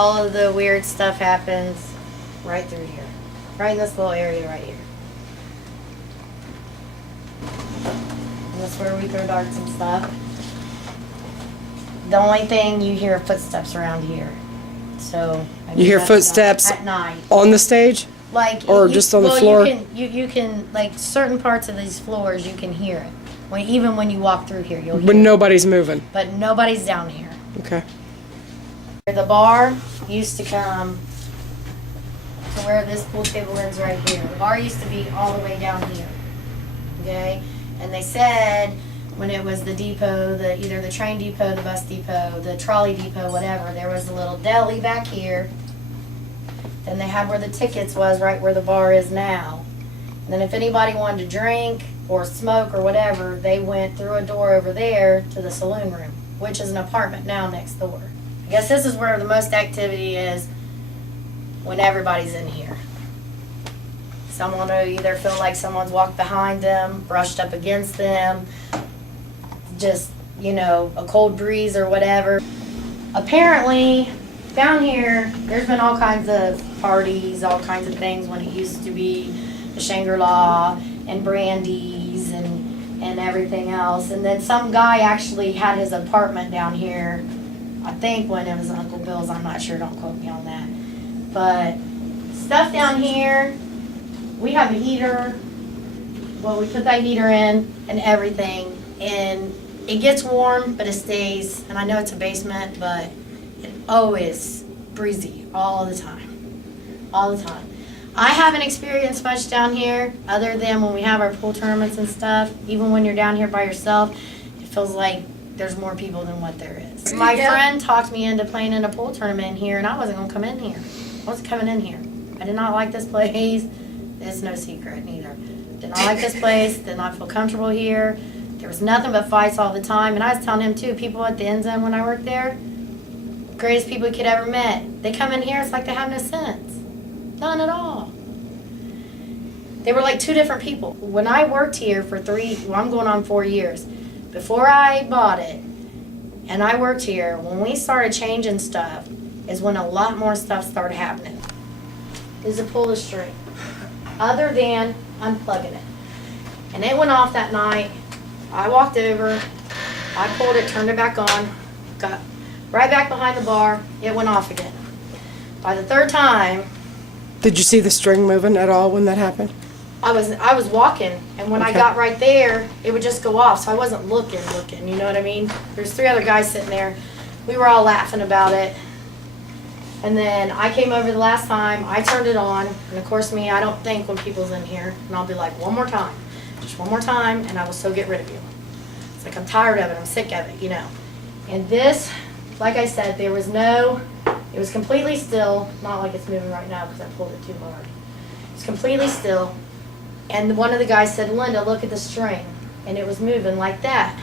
all of the weird stuff happens right through here. Right in this little area right here. And that's where we throw darts and stuff. The only thing, you hear footsteps around here. So I mean, You hear that's footsteps at night. on the stage? Like, or just on the floor? You can, like, certain parts of these floors, you can hear it. Even when you walk through here, you'll hear When it. nobody's moving? But nobody's down here. Okay. The bar used to come to where this pool table is right here. The bar used to be all the way down here. Okay? And they said when it was the depot, either the train depot, the bus depot, the trolley depot, whatever, there was a little deli back here. Then they had where the tickets was, right where the bar is now. And then if anybody wanted to drink or smoke or whatever, they went through a door over there to the saloon room, which is an apartment now next door. I guess this is where the most activity is when everybody's in here. Someone will either feel like someone's walked behind them, brushed up against them, just, you know, a cold breeze or whatever. Apparently, down here, there's been all kinds of parties, all kinds of things when it used to be the Shangri-La and Brandy's and everything else. And then some guy actually had his apartment down here, I think when it was Uncle Bill's, I'm not sure, don't quote me on that. But stuff down here, we have a heater, well, we put that heater in and everything, and it gets warm, but it stays, and I know it's a basement, but it always breezy all the time, all the time. I haven't experienced much down here other than when we have our pool tournaments and stuff. Even when you're down here by yourself, it feels like there's more people than what there is. My friend talked me into playing in a pool tournament in here, and I wasn't gonna come in here. I wasn't coming in here. I did not like this place. It's no secret neither. Did not like this place, did not feel comfortable here. There was nothing but fights all the time, and I was telling him too, people at the end zone when I worked there, greatest people you could ever met. They come in here, it's like they have no sense. None at all. They were like two different people. When I worked here for I'm going on 4 years. Before I bought it, and I worked here, when we started changing stuff, is when a lot more stuff started happening. Is to pull the string. Other than unplugging it. And it went off that night. I walked over, I pulled it, turned it back on, got right back behind the bar, it went off again. By the third time, Did you see the string moving at all when that happened? I was walking, and when I Okay. got right there, it would just go off, so I wasn't looking, you know what I mean? There's 3 other guys sitting there, we were all laughing about it. And then I came over the last time, I turned it on, and of course me, I don't think when people's in here, and I'll be like, one more time, just one more time, and I will so get rid of you. It's like I'm tired of it, I'm sick of it, you know. And this, like I said, it was completely still, not like it's moving right now because I pulled it too hard. It's completely still, and one of the guys said, Linda, look at the string, and it was moving like that.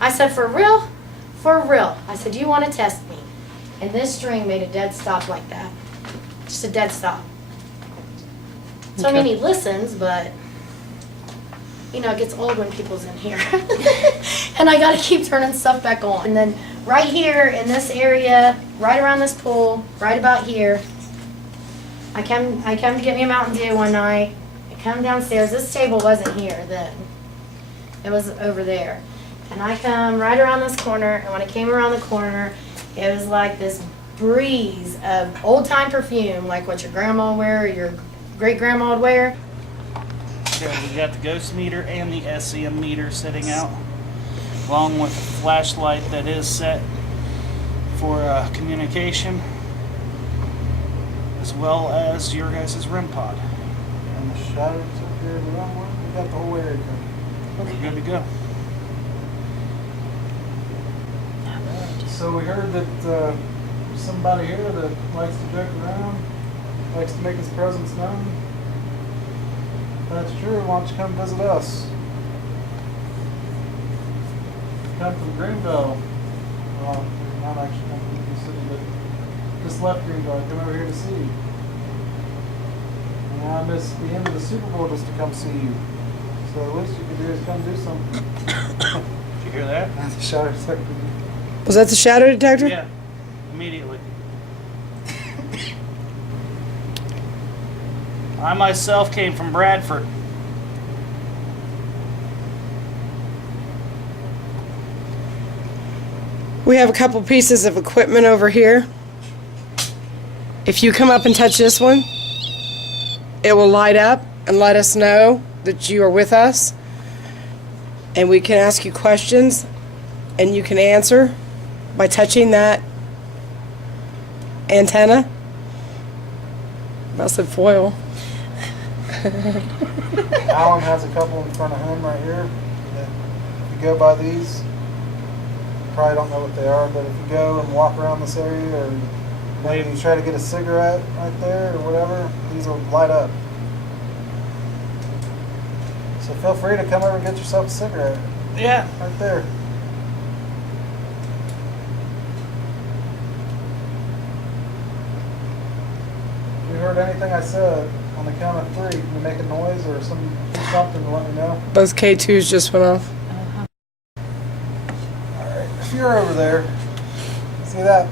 I said, for real? For real. I said, you want to test me? And this string made a dead stop like that. Just a dead stop. So, I mean, he listens, but, you know, it gets old when people's in here. And I got to keep turning stuff back on. And then right here in this area, right around this pool, right about here, I come to get me a Mountain Dew one night. I come downstairs. This table wasn't here then. It was over there. And I come right around this corner, and when I came around the corner, it was like this breeze of old-time perfume, like what your grandma would wear or your great-grandma would wear. So we got the ghost meter and the SEM meter sitting out, along with a flashlight that is set for communication, as well as your guys' REM pod. And the shadows up here in the wrong one, we got the whole area covered. We're good to go. So we heard that there's somebody here that likes to joke around, likes to make his presence known. If that's true, why don't you come visit us? Come from Greenville. Well, you're not actually coming from the city, but just left Greenville. Come over here to see you. And I missed the end of the Super Bowl just to come see you. So the least you can do is come do something. Did you hear that? That's a shadow detector. Was that the shadow detector? Yeah, immediately. I myself came from Bradford. We have a couple pieces of equipment over here. If you come up and touch this one, it will light up and let us know that you are with us. And we can ask you questions and you can answer by touching that antenna. I said foil. Alan has a couple in front of him right here. That if you go by these, you probably don't know what they are, but if you go and walk around this area, or maybe you try to get a cigarette right there or whatever, these will light up. So feel free to come over and get yourself a cigarette. Yeah. Right there. If you heard anything I said, on the count of 3, can you make a noise or something to let me know? Both K2s just went off. Alright, if you're over there, see that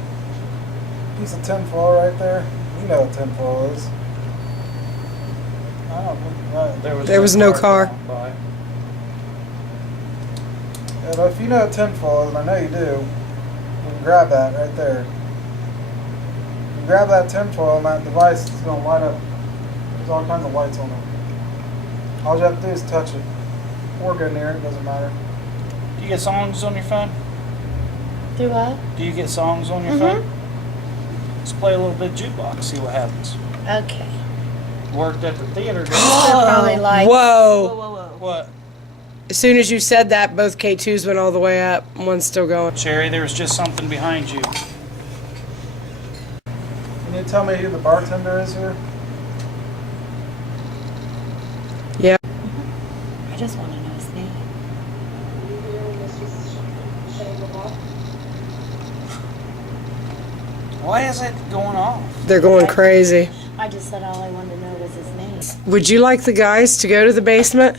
piece of tinfoil right there? You know what tinfoil is. I don't think There was no car. going by. Yeah, but if you know what tinfoil is, and I know you do, you can grab that right there. You grab that tinfoil and that device is going to light up. There's all kinds of lights on it. All you have to do is touch it. Or go near it, it doesn't matter. Do you get songs on your phone? Do what? Do you get songs on your phone? Let's play a little bit of jukebox, see what happens. Okay. Worked at the theater. They're probably like. Whoa. What? As soon as you said that, both K2s went all the way up. One's still going. Sherry, there was just something behind you. Can you tell me who the bartender is here? Yeah. I just want to know his name. Why is it going off? They're going crazy. I just said all I wanted to know was his name. Would you like the guys to go to the basement?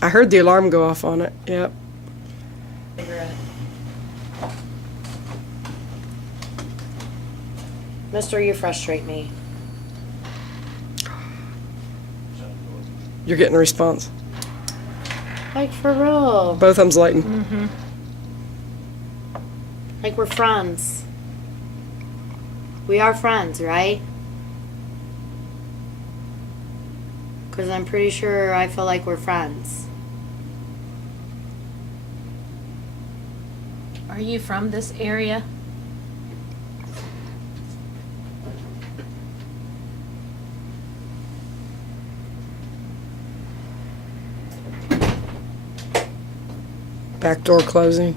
I heard the alarm go off on it. Yep. Mister, you frustrate me. You're getting a response. Like, for real. Both of them's lighting. Like, we're friends. We are friends, right? Because I'm pretty sure I feel like we're friends. Are you from this area? Back door closing.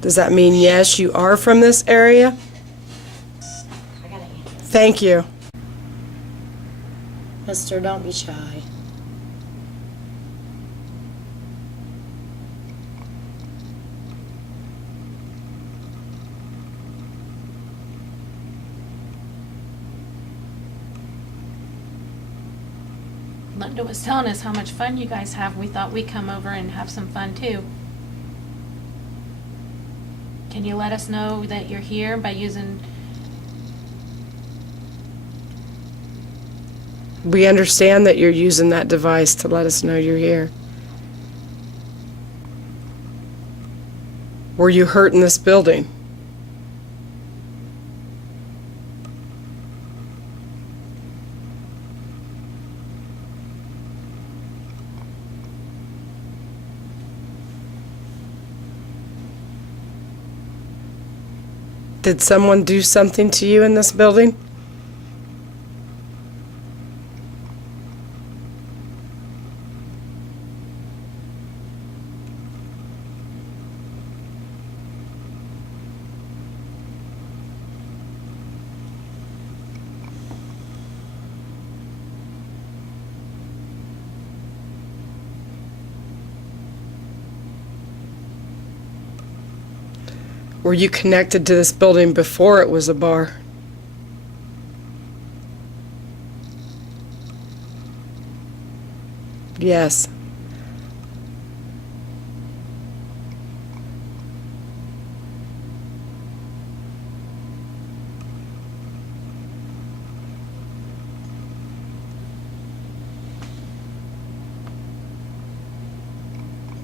Does that mean yes, you are from this area? I gotta answer. Thank you. Mister, don't be shy. Linda was telling us how much fun you guys have. We thought we'd come over and have some fun too. Can you let us know that you're here by using... We understand that you're using that device to let us know you're here. Were you hurt in this building? Did someone do something to you in this building? Were you connected to this building before it was a bar? Yes.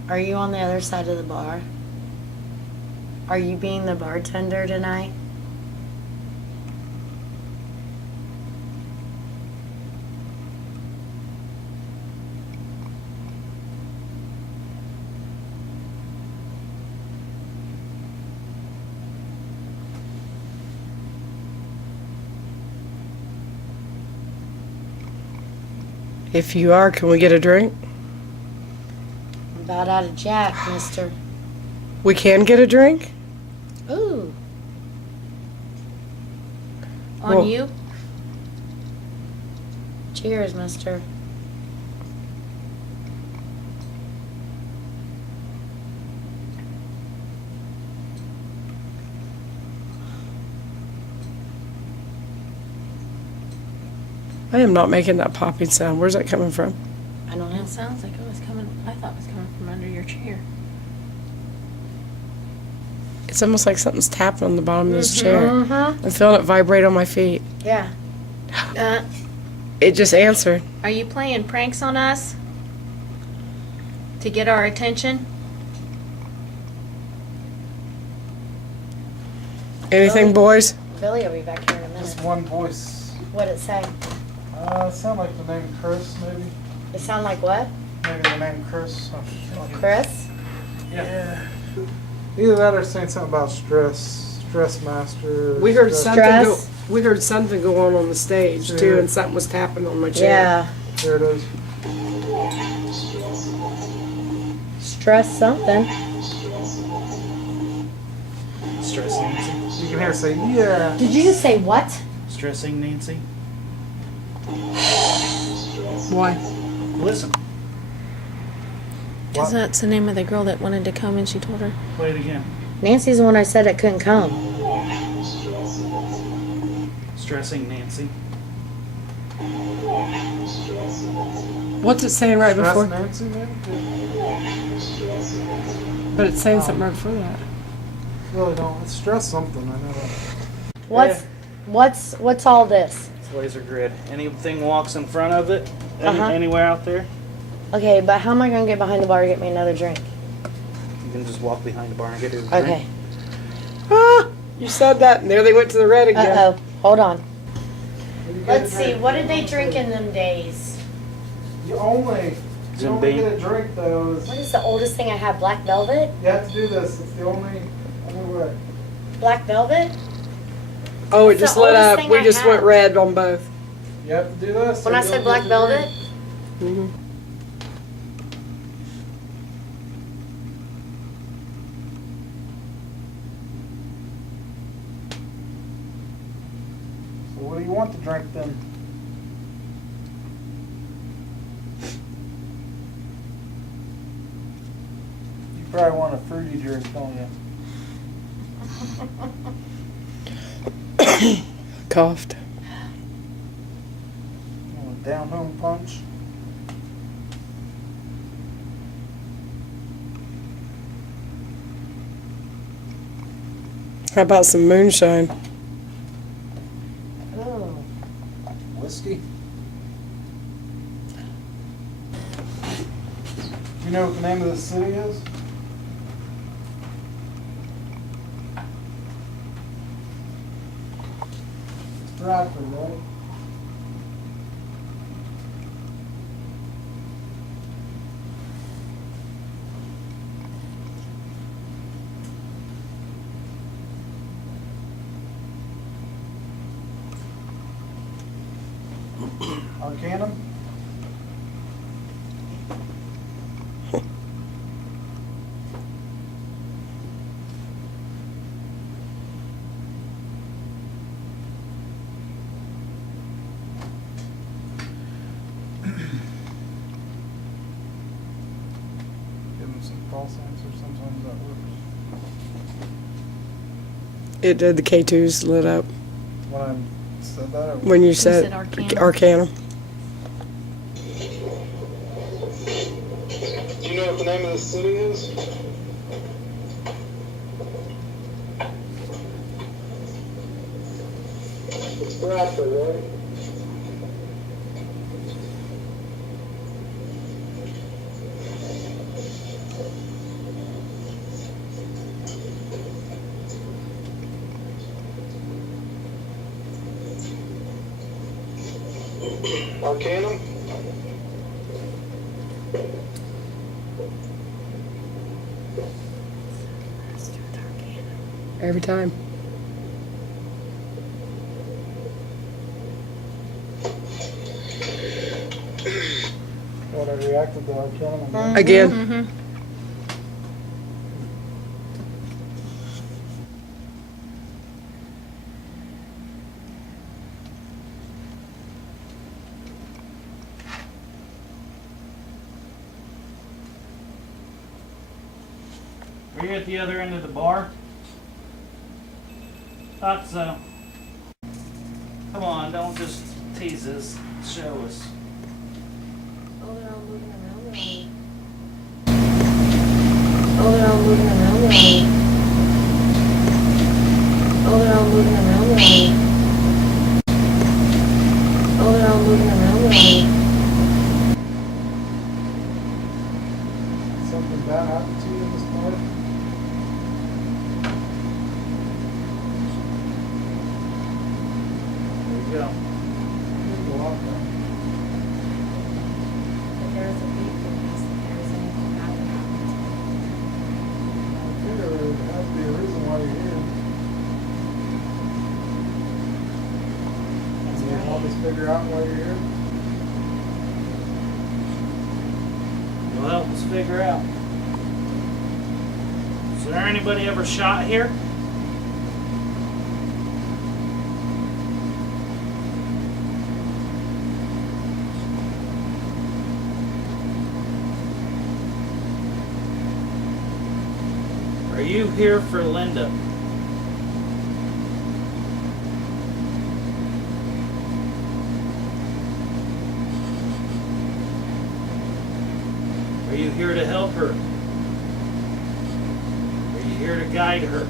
Are you on the other side of the bar? Are you being the bartender tonight? If you are, can we get a drink? I'm about out of Jack, mister. We can get a drink? Ooh. On Well- you? Cheers, mister. I am not making that popping sound. Where's that coming from? I don't know. It sounds like it was coming, I thought it was coming from under your chair. It's almost like something's tapping on the bottom of this chair. Mm-hmm. I'm feeling it vibrate on my feet. Yeah. It just answered. Are you playing pranks on us? To get our attention? Anything, boys? Billy will be back here in a Just minute. one voice. What'd it say? Sound like the name Chris, maybe. It sound like what? Maybe the name Chris. Chris? Yeah. Either that or saying something about stress master. We heard stress- something. Stress. We heard something go on the stage too, Yeah. and something was tapping on my chair. Yeah. There it is. Stress something. Stressing Nancy. You can hear her say, yeah. Did you just say what? Stressing Nancy. Why? Listen, Because that's the name of the girl that wanted to come and she told her. play it again. Nancy's the one I said it couldn't come. Stressing Nancy. What's it saying right Stress before? Nancy, maybe? But it's saying something right before that. Really don't. It's stress something, I know that. What's all this? It's laser grid. Anything walks in front of it, Uh-huh. anywhere out there, Okay, but how am I gonna get behind the bar to get me another drink? you can just walk behind the bar and get it. Okay. Ah! You said that, and there they went to the red again. Uh oh. Hold on. You get Let's a see. drink. What did they drink in them days? You only Jim get Beam. a drink though. What is the oldest thing I have? Black Velvet? You have to do this. It's the only way. Black Velvet? Oh, it It's just the lit oldest up. thing We I just went have. red on both. You have to do this. When or I you said don't Black get the Velvet? drink. Mm-hmm. So what do you want to drink then? You probably want a fruity drink, don't you? Coughed. You want a down home punch? How about some moonshine? Oh. Whiskey? You know what the name of the city is? Stratford, right? Arcanum? Give them some false answers, sometimes that works. It did. The K2s lit up when I said that. Or when you said said Arcanum. Arcanum. Do you know what the name of the city is? It's Bradford, right? Arcanum? Every time. What, I reacted to Arcanum? Again. Mm-hmm. Are you at the other end of the bar? Thought so. Come on, don't just tease us. Show us. Oh, they're all moving around me. Oh, they're all moving around me. Oh, they're all moving around me. Oh, they're all moving around me. Something bad happened to you in this part? There you go. Go out there. But there's a beep in case there's anything bad that happens. I figure there would have to be a reason why you're here. That's Can you help us figure out why you're here? Will help us figure out. Is there anybody ever shot here? Are you here for Linda? Are you here to help her? Are you here to guide her?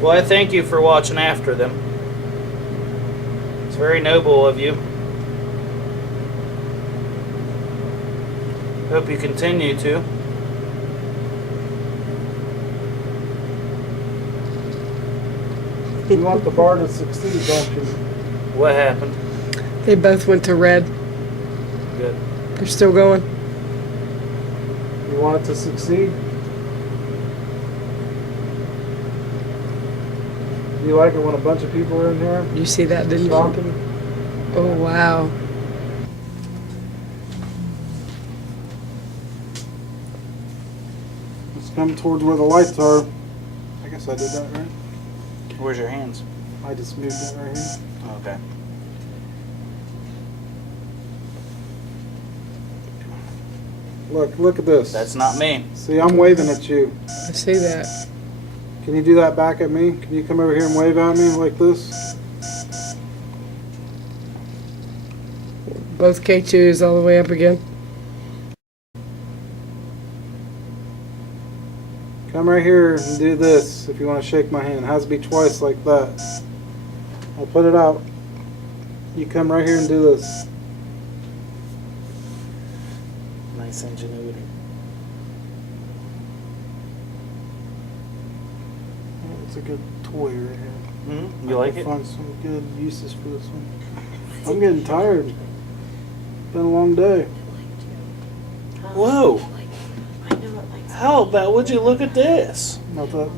Well, I thank you for watching after them. It's very noble of you. Hope you continue to. You want the bar to succeed, don't you? What happened? They both went to red. Good. They're still going. You want it to succeed? Do you like it when a bunch of people are in here You see that, didn't you? talking? Oh, wow. Let's come towards where the lights are. I guess I did that right. Where's your hands? I just moved it right here. Okay. Look at this. That's not me. See, I'm waving at you. I see that. Can you do that back at me? Can you come over here and wave at me like this? Both K2s all the way up again. Come right here and do this if you want to shake my hand. It has to be twice like that. I'll put it out. You come right here and do this. Nice ingenuity. It's a good toy right here. Mm-hmm. You like I'll it? find some good uses for this one. I'm getting tired. Been a long day. Whoa! How about would you look at this? Not that.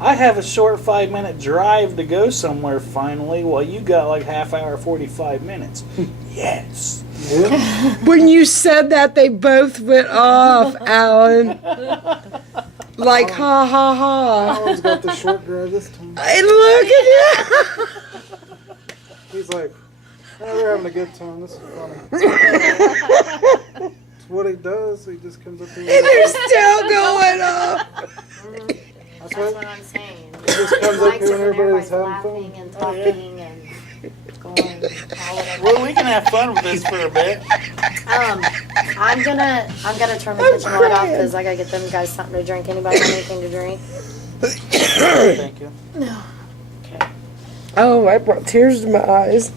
I have a short 5-minute drive to go somewhere finally, while you got like half hour, 45 minutes. Yes. Yeah. When you said that, they both went off, Alan. Like, ha, ha, ha. Alan's got the short drive this time. Hey, look at you. He's like, We're having a good time. This is funny. It's what he does. He just comes up here. They're still going off. That's what I'm saying. He just comes up Likes here it when when everybody's everybody's having laughing fun. and talking and going all of Well, we can have fun with this for a bit. I'm gonna turn the kitchen light off because I gotta get them guys something to drink. Anybody want anything to drink? Thank you. No. Okay. Oh, I brought tears to my eyes.